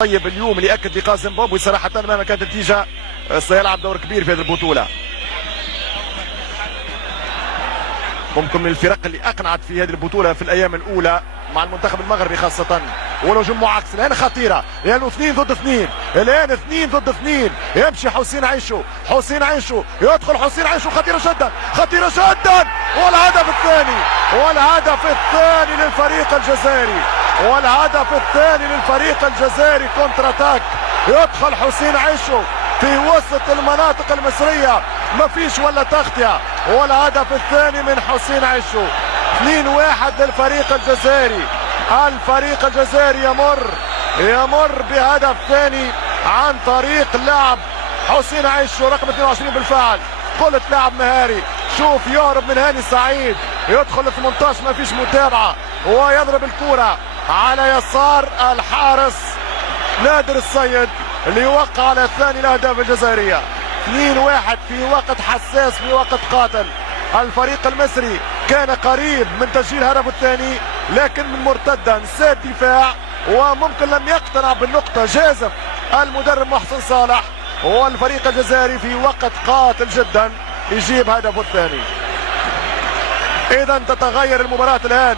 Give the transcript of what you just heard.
طيب اليوم اللي اكد لقاء زيمبابوي صراحه مهما كانت النتيجه سيلعب دور كبير في هذه البطوله. ممكن من الفرق اللي اقنعت في هذه البطوله في الايام الاولى مع المنتخب المغربي خاصه، ولو معاكس الان خطيره لانه 2 ضد 2 الان 2 ضد 2 يمشي حسين عيشو يدخل حسين عيشو خطيره جدا والهدف الثاني للفريق الجزائري كونتر اتاك. يدخل حسين عيشو في وسط المناطق المصريه ما فيش ولا تغطيه، والهدف الثاني من حسين عيشو. 2-1 للفريق الجزائري. الفريق الجزائري يمر بهدف ثاني عن طريق لاعب حسين عيشو رقم 22 بالفعل. قلت لاعب مهاري، شوف يهرب من هاني سعيد، يدخل ل 18 ما فيش متابعه ويضرب الكره على يسار الحارس نادر السيد اللي يوقع على ثاني الاهداف الجزائريه. 2-1 في وقت حساس، في وقت قاتل. الفريق المصري كان قريب من تسجيل الهدف الثاني لكن من مرتده انساد دفاع وممكن لم يقتنع بالنقطه. جازف المدرب محسن صالح، والفريق الجزائري في وقت قاتل جدا يجيب هدفه الثاني. اذا تتغير المباراه الان.